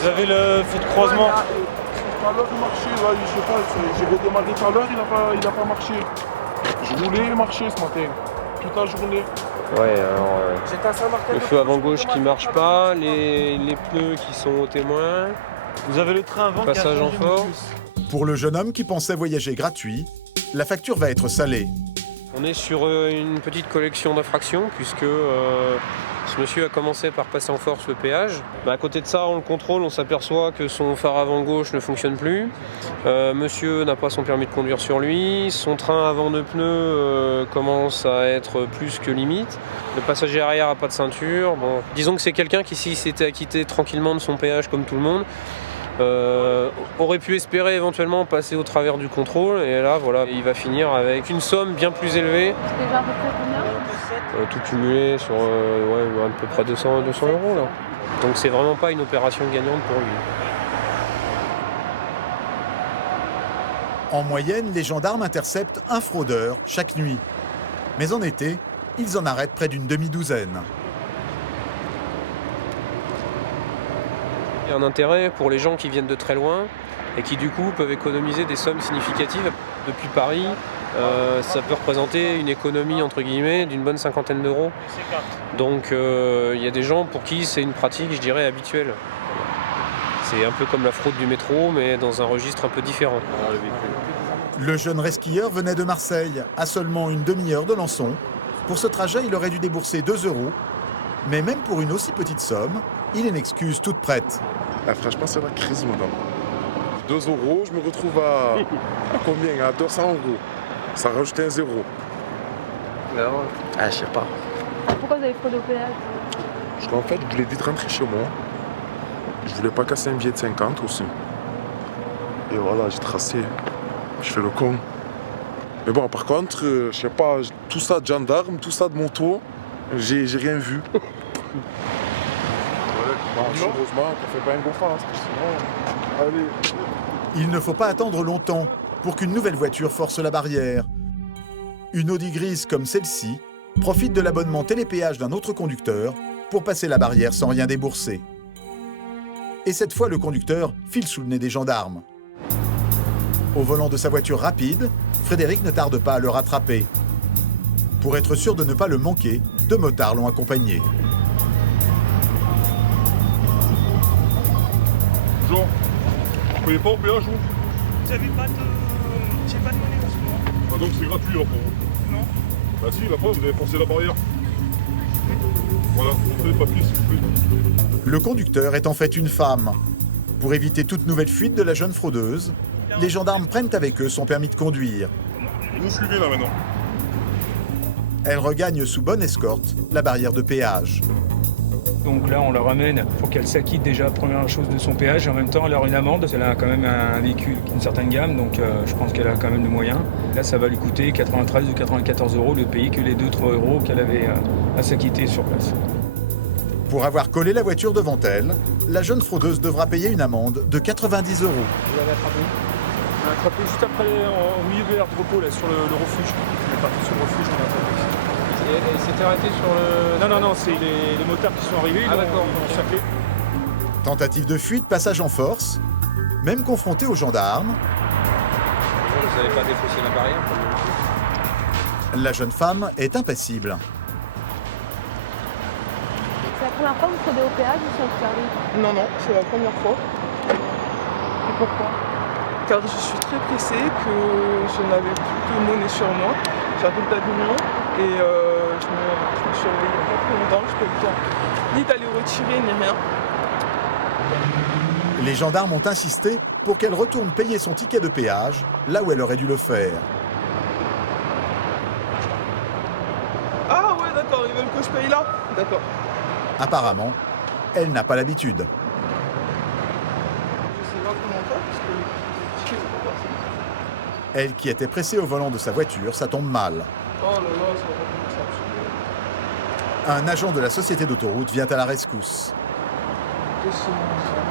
Vous avez le feu de croisement. Tout à l'heure, il marchait, là, je sais pas, j'ai redémarré tout à l'heure, il n'a pas marché. Je voulais marcher ce matin, toute la journée. Ouais, alors le feu avant gauche qui marche pas, les pneus qui sont au témoin. Vous avez le train avant passage en force. Pour le jeune homme qui pensait voyager gratuit, la facture va être salée. On est sur une petite collection d'infractions puisque ce monsieur a commencé par passer en force le péage. À côté de ça, on le contrôle, on s'aperçoit que son phare avant gauche ne fonctionne plus. Monsieur n'a pas son permis de conduire sur lui. Son train avant de pneus commence à être plus que limite. Le passager arrière n'a pas de ceinture. Bon, disons que c'est quelqu'un qui, s'il s'était acquitté tranquillement de son péage comme tout le monde, aurait pu espérer éventuellement passer au travers du contrôle et là voilà, il va finir avec une somme bien plus élevée. C'est déjà à peu près combien? Tout cumulé sur à peu près 200 € là. Donc c'est vraiment pas une opération gagnante pour lui. En moyenne, les gendarmes interceptent un fraudeur chaque nuit. Mais en été, ils en arrêtent près d'une demi-douzaine. Il y a un intérêt pour les gens qui viennent de très loin et qui du coup peuvent économiser des sommes significatives. Depuis Paris, ça peut représenter une économie entre guillemets d'une bonne cinquantaine d'euros. Donc il y a des gens pour qui c'est une pratique, je dirais, habituelle. C'est un peu comme la fraude du métro, mais dans un registre un peu différent. Le jeune resquilleur venait de Marseille, à seulement une demi-heure de Lançon. Pour ce trajet, il aurait dû débourser 2 €. Mais même pour une aussi petite somme, il a une excuse toute prête. Ah, franchement, c'est la crise, madame. 2 €, je me retrouve à combien? À 200 €. Ça rajoute un 0. Ah, je sais pas. Pourquoi vous avez fraudé au péage? Parce qu'en fait, je voulais vite rentrer chez moi. Je voulais pas casser un billet de 50 aussi. Et voilà, j'ai tracé. Je fais le con. Mais bon, par contre, je sais pas, tout ça de gendarme, tout ça de moto, j'ai rien vu. Heureusement qu'on fait pas un gros face, sinon... Allez. Il ne faut pas attendre longtemps pour qu'une nouvelle voiture force la barrière. Une Audi grise comme celle-ci profite de l'abonnement télépéage d'un autre conducteur pour passer la barrière sans rien débourser. Et cette fois, le conducteur file sous le nez des gendarmes. Au volant de sa voiture rapide, Frédéric ne tarde pas à le rattraper. Pour être sûr de ne pas le manquer, 2 motards l'ont accompagné. Bonjour. Vous payez pas au péage, vous? Vous avez pas de... J'ai pas de monnaie en ce moment. Ah donc c'est gratuit là pour vous? Non. Bah si, la preuve, vous avez forcé la barrière. Voilà, montrez les papiers s'il vous plaît. Le conducteur est en fait une femme. Pour éviter toute nouvelle fuite de la jeune fraudeuse, les gendarmes prennent avec eux son permis de conduire. Vous suivez là maintenant. Elle regagne sous bonne escorte la barrière de péage. Donc là, on la ramène pour qu'elle s'acquitte déjà, première chose, de son péage. Et en même temps, elle aura une amende. Elle a quand même un véhicule d'une certaine gamme, donc je pense qu'elle a quand même de moyens. Là, ça va lui coûter 93 ou 94 € de payer que les 2-3 € qu'elle avait à s'acquitter sur place. Pour avoir collé la voiture devant elle, la jeune fraudeuse devra payer une amende de 90 €. Vous l'avez attrapé? On l'a attrapé juste après, au milieu de l'aire de repos, là, sur le refuge. On est parti sur le refuge, on l'a attrapé. Et s'était arrêté sur le... Non, c'est les motards qui sont arrivés, ah, d'accord, ils ont saclé. Tentative de fuite, passage en force. Même confronté aux gendarmes, Vous n'avez pas défaussé la barrière? la jeune femme est impassible. C'est la première fois que vous fraudez au péage ou sur le permis? Non, c'est la première fois. Et pourquoi? Car je suis très pressée, que je n'avais plus de monnaie sur moi. J'arrive d'Avignon et je me suis réveillée il n'y a pas très longtemps, je n'ai pas eu le temps ni d'aller retirer ni rien. Les gendarmes ont insisté pour qu'elle retourne payer son ticket de péage, là où elle aurait dû le faire. Ah ouais, d'accord, ils veulent que je paye là? D'accord. Apparemment, elle n'a pas l'habitude. Je sais pas comment faire parce que je sais pas passer. Elle qui était pressée au volant de sa voiture, ça tombe mal. Oh là là, ça va pas commencer à Un agent de la société d'autoroute vient à la rescousse.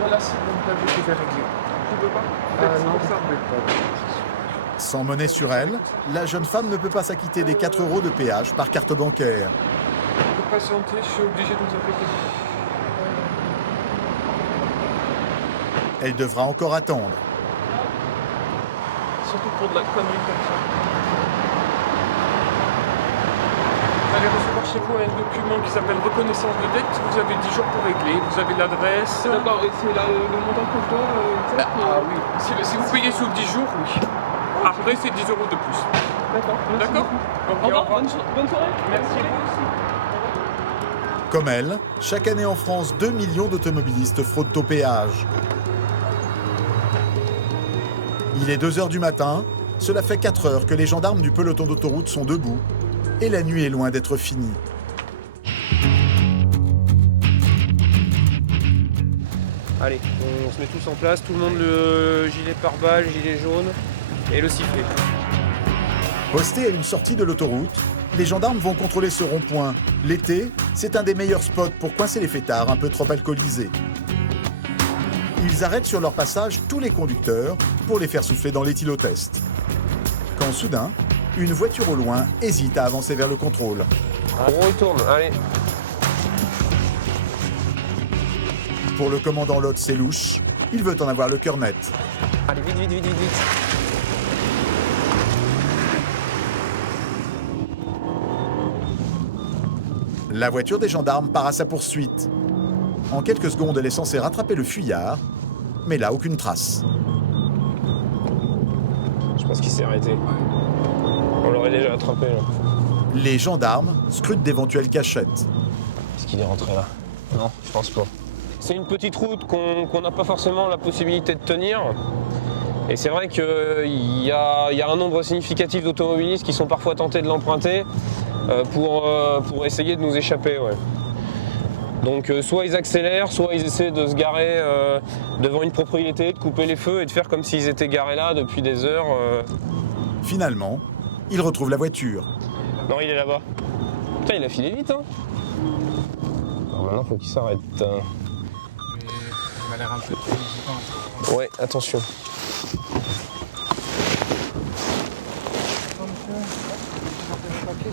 Voilà, c'est donc que je vais régler. Tu peux pas? Non, ça ne peut pas. Sans monnaie sur elle, la jeune femme ne peut pas s'acquitter des 4 € de péage par carte bancaire. Vous patientez, je suis obligé de vous appeler. Elle devra encore attendre. Surtout pour de la connerie comme ça. Vous allez recevoir chez vous un document qui s'appelle reconnaissance de dette. Vous avez 10 jours pour régler. Vous avez l'adresse. D'accord, et c'est le montant que je dois Ah oui. Si vous payez sous 10 jours, oui. Après, c'est 10 € de plus. D'accord. D'accord. Au revoir. Bonne soirée. Merci. Comme elle, chaque année en France, 2 millions d'automobilistes fraudent au péage. Il est 2 h du matin, cela fait 4 heures que les gendarmes du peloton d'autoroute sont debout, et la nuit est loin d'être finie. Allez, on se met tous en place, tout le monde le gilet pare-balles, gilet jaune et le sifflet. Postés à une sortie de l'autoroute, les gendarmes vont contrôler ce rond-point. L'été, c'est un des meilleurs spots pour coincer les fêtards un peu trop alcoolisés. Ils arrêtent sur leur passage tous les conducteurs pour les faire souffler dans l'éthylotest. Quand soudain, une voiture au loin hésite à avancer vers le contrôle. On retourne, allez. Pour le commandant Lot, c'est louche. Il veut en avoir le cœur net. Allez, vite, vite, vite, vite, vite. La voiture des gendarmes part à sa poursuite. En quelques secondes, elle est censée rattraper le fuyard, mais là, aucune trace. Je pense qu'il s'est arrêté. On l'aurait déjà attrapé là. Les gendarmes scrutent d'éventuelles cachettes. Est-ce qu'il est rentré là? Non, je pense pas. C'est une petite route qu'on n'a pas forcément la possibilité de tenir. Et c'est vrai qu'il y a un nombre significatif d'automobilistes qui sont parfois tentés de l'emprunter pour essayer de nous échapper. Ouais. Donc soit ils accélèrent, soit ils essaient de se garer devant une propriété, de couper les feux et de faire comme s'ils étaient garés là depuis des heures. Finalement, ils retrouvent la voiture. Non, il est là-bas. Putain, il a filé vite, hein. Alors maintenant, faut qu'il s'arrête. Il m'a l'air un peu hésitant. Ouais, attention.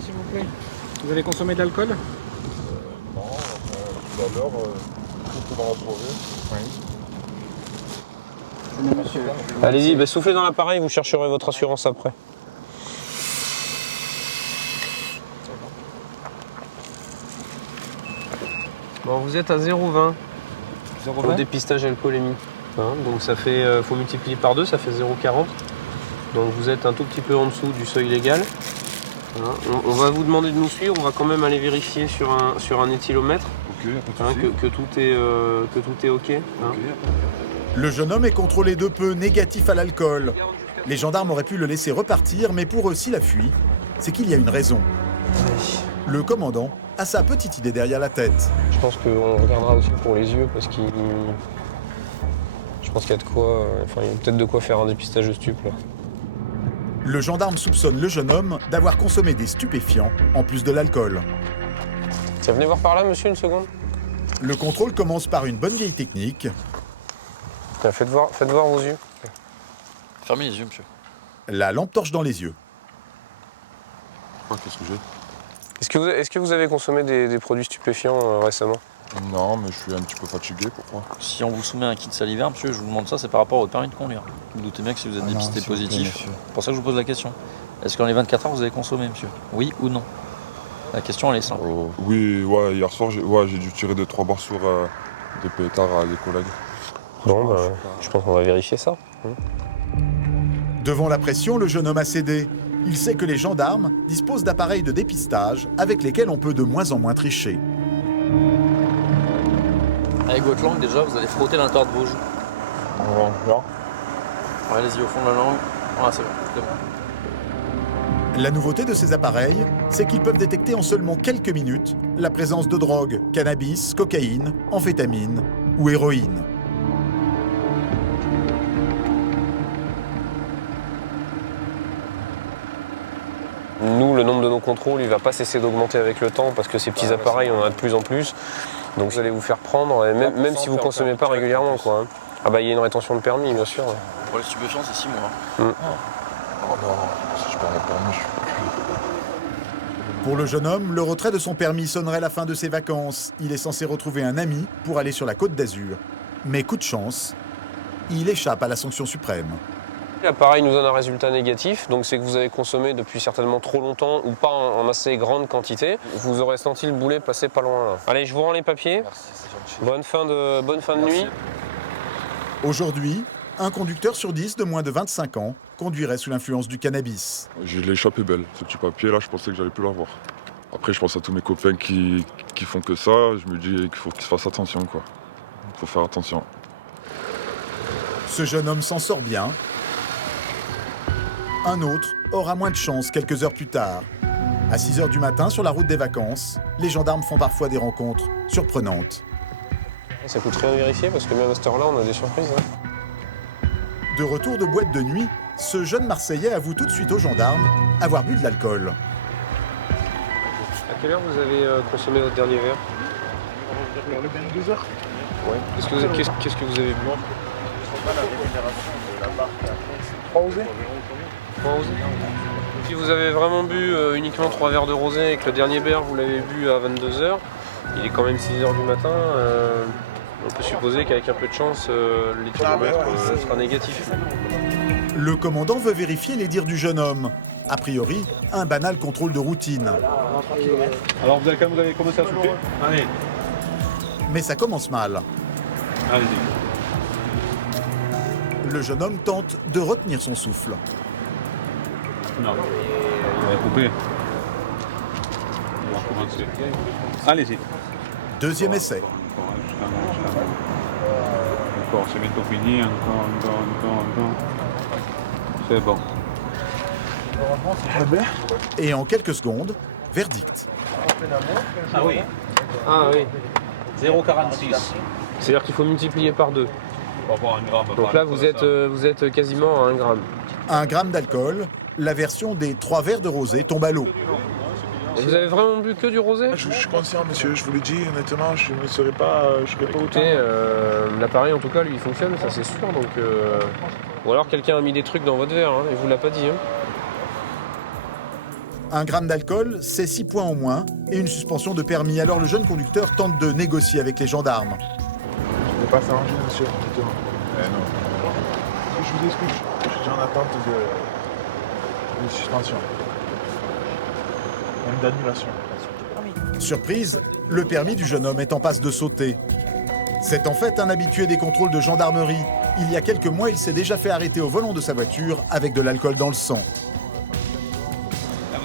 S'il vous plaît. Vous allez consommer de l'alcool? Non, tout à l'heure, tout dans la province. Oui. Allez-y, bah, soufflez dans l'appareil, vous chercherez votre assurance après. Bon, vous êtes à 0,20 au dépistage alcoolémie. Hein, donc ça fait, faut multiplier par 2, ça fait 0,40. Donc vous êtes un tout petit peu en dessous du seuil légal. Hein, on va vous demander de nous suivre, on va quand même aller vérifier sur un éthylomètre que tout est OK. Hein. Le jeune homme est contrôlé de peu, négatif à l'alcool. Les gendarmes auraient pu le laisser repartir, mais pour eux, s'il a fui, c'est qu'il y a une raison. Le commandant a sa petite idée derrière la tête. Je pense qu'on regardera aussi pour les yeux parce qu'il... Je pense qu'il y a de quoi... Enfin, il y a peut-être de quoi faire un dépistage de stup, là. Le gendarme soupçonne le jeune homme d'avoir consommé des stupéfiants, en plus de l'alcool. Ça, venez voir par là, monsieur, une seconde. Le contrôle commence par une bonne vieille technique. Faites voir vos yeux. Fermez les yeux, monsieur. La lampe torche dans les yeux. Qu'est-ce que j'ai? Est-ce que vous avez consommé des produits stupéfiants récemment? Non, mais je suis un petit peu fatigué, pourquoi? Si on vous soumet un kit salivaire, monsieur, je vous demande ça, c'est par rapport au permis de conduire. Vous doutez bien que si vous êtes dépisté positif, c'est pour ça que je vous pose la question. Est-ce qu'en les 24 heures, vous avez consommé, monsieur? Oui ou non? La question, elle est simple. Oui, ouais, hier soir, j'ai dû tirer 2-3 barres sur des pétards à des collègues. Bon, bah, je pense qu'on va vérifier ça. Devant la pression, le jeune homme a cédé. Il sait que les gendarmes disposent d'appareils de dépistage avec lesquels on peut de moins en moins tricher. Avec votre langue, déjà, vous allez frotter l'intérieur de vos joues. Là. Ouais, allez-y au fond de la langue. Ah, c'est bon. La nouveauté de ces appareils, c'est qu'ils peuvent détecter en seulement quelques minutes la présence de drogue, cannabis, cocaïne, amphétamine ou héroïne. Nous, le nombre de nos contrôles, il ne va pas cesser d'augmenter avec le temps parce que ces petits appareils, on en a de plus en plus. Donc vous allez vous faire prendre, et même si vous ne consommez pas régulièrement, quoi. Hein. Ah bah il y a une rétention de permis, bien sûr. Ouais. Pour les stupéfiants, c'est 6 mois. Oh non, si je perds mon permis, je suis plus... Pour le jeune homme, le retrait de son permis sonnerait la fin de ses vacances. Il est censé retrouver un ami pour aller sur la Côte d'Azur. Mais coup de chance, il échappe à la sanction suprême. L'appareil nous donne un résultat négatif, donc c'est que vous avez consommé depuis certainement trop longtemps ou pas en assez grande quantité. Vous aurez senti le boulet passer pas loin là. Allez, je vous rends les papiers. Merci, c'est gentil. Bonne fin de nuit. Aujourd'hui, un conducteur sur 10 de moins de 25 ans conduirait sous l'influence du cannabis. J'ai l'échappée belle, ce petit papier là, je pensais que j'allais plus l'avoir. Après, je pense à tous mes copains qui font que ça, je me dis qu'il faut qu'ils fassent attention, quoi. Il faut faire attention. Ce jeune homme s'en sort bien. Un autre aura moins de chance quelques heures plus tard. À 6 h du matin, sur la route des vacances, les gendarmes font parfois des rencontres surprenantes. Ça coûte rien de vérifier parce que même à cette heure-là, on a des surprises. Hein. De retour de boîte de nuit, ce jeune Marseillais avoue tout de suite aux gendarmes avoir bu de l'alcool. À quelle heure vous avez consommé votre dernier verre? Vers le 22 h. Ouais. Qu'est-ce que vous avez bu? La rémunération de la barque à 3 osés. 3 osés? Si vous avez vraiment bu uniquement 3 verres de rosé et que le dernier verre vous l'avez bu à 22 h, il est quand même 6 h du matin, on peut supposer qu'avec un peu de chance, l'éthylomètre sera négatif. Le commandant veut vérifier les dires du jeune homme. A priori, un banal contrôle de routine. Alors vous avez commencé à souffler? Allez. Mais ça commence mal. Allez-y. Le jeune homme tente de retenir son souffle. Non, il va couper. On va recommencer. Allez-y. Deuxième essai. Encore, c'est bientôt fini. Encore. C'est bon. Et en quelques secondes, verdict. Ah oui. 0,46. C'est-à-dire qu'il faut multiplier par 2. Donc là, vous êtes quasiment à 1 gramme. 1 gramme d'alcool, la version des 3 verres de rosé tombe à l'eau. Et vous avez vraiment bu que du rosé? Je suis conscient, monsieur, je vous l'ai dit, honnêtement, je ne serais pas autant. L'appareil, en tout cas, lui, il fonctionne, ça c'est sûr. Donc, ou alors quelqu'un a mis des trucs dans votre verre, et vous l'a pas dit. 1 gramme d'alcool, c'est 6 points au moins et une suspension de permis. Alors le jeune conducteur tente de négocier avec les gendarmes. Je ne vais pas s'arranger, monsieur, honnêtement. Non. Je vous explique, je suis en attente de suspension. Même d'annulation. Surprise, le permis du jeune homme est en passe de sauter. C'est en fait un habitué des contrôles de gendarmerie. Il y a quelques mois, il s'est déjà fait arrêter au volant de sa voiture avec de l'alcool dans le sang.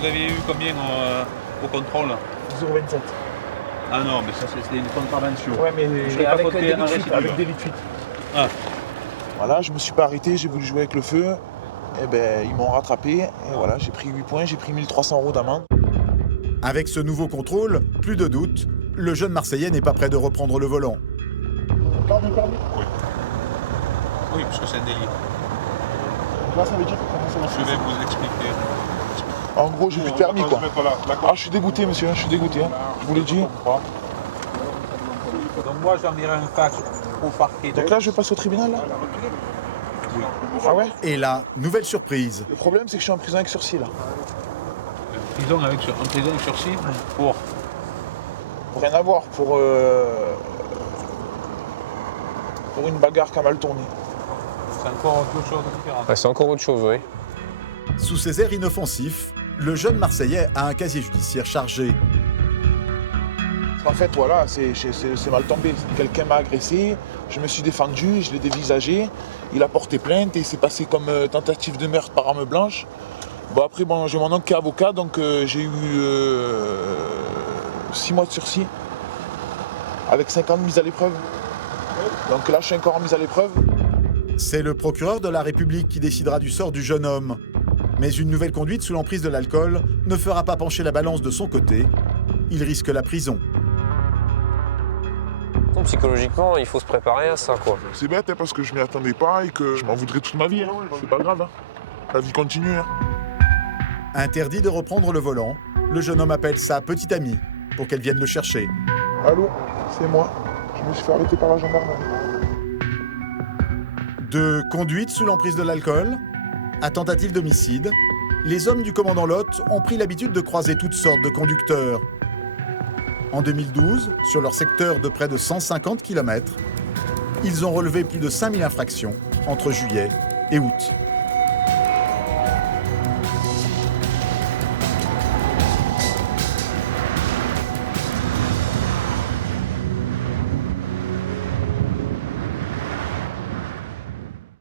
Vous avez eu combien au contrôle? 0,27. Ah non, mais ça c'est une contravention. Ouais, mais avec des litres fuite. Ah. Voilà, je me suis pas arrêté, j'ai voulu jouer avec le feu. Et ben, ils m'ont rattrapé. Et voilà, j'ai pris 8 points, j'ai pris 1 300 € d'amende. Avec ce nouveau contrôle, plus de doute, le jeune Marseillais n'est pas prêt de reprendre le volant. Permis. Oui, parce que c'est un délit. Là, ça veut dire comment ça va. Je vais vous expliquer. En gros, j'ai plus de permis, quoi. Ah, je suis dégoûté, monsieur, je suis dégoûté. Je vous l'ai dit. Donc moi, j'enverrai un fax au parquet. Donc là, je passe au tribunal, là? Oui. Ah ouais? Et là, nouvelle surprise. Le problème, c'est que je suis en prison avec sursis, là. En prison avec sursis pour rien à voir, pour une bagarre qui a mal tourné. C'est encore autre chose différent. C'est encore autre chose, oui. Sous ses airs inoffensifs, le jeune Marseillais a un casier judiciaire chargé. En fait, voilà, c'est mal tombé. Quelqu'un m'a agressé, je me suis défendu, je l'ai dévisagé. Il a porté plainte et c'est passé comme tentative de meurtre par arme blanche. Bon, après, j'ai mon oncle qui est avocat, donc j'ai eu 6 mois de sursis avec 5 ans de mise à l'épreuve. Donc là, je suis encore en mise à l'épreuve. C'est le procureur de la République qui décidera du sort du jeune homme. Mais une nouvelle conduite sous l'emprise de l'alcool ne fera pas pencher la balance de son côté. Il risque la prison. Psychologiquement, il faut se préparer à ça, quoi. C'est bête, parce que je m'y attendais pas et que je m'en voudrais toute ma vie. C'est pas grave, la vie continue. Interdit de reprendre le volant, le jeune homme appelle sa petite amie pour qu'elle vienne le chercher. Allô, c'est moi. Je me suis fait arrêter par la gendarmerie. De conduite sous l'emprise de l'alcool à tentative d'homicide, les hommes du commandant Lot ont pris l'habitude de croiser toutes sortes de conducteurs. En 2012, sur leur secteur de près de 150 km, ils ont relevé plus de 5000 infractions entre juillet et août.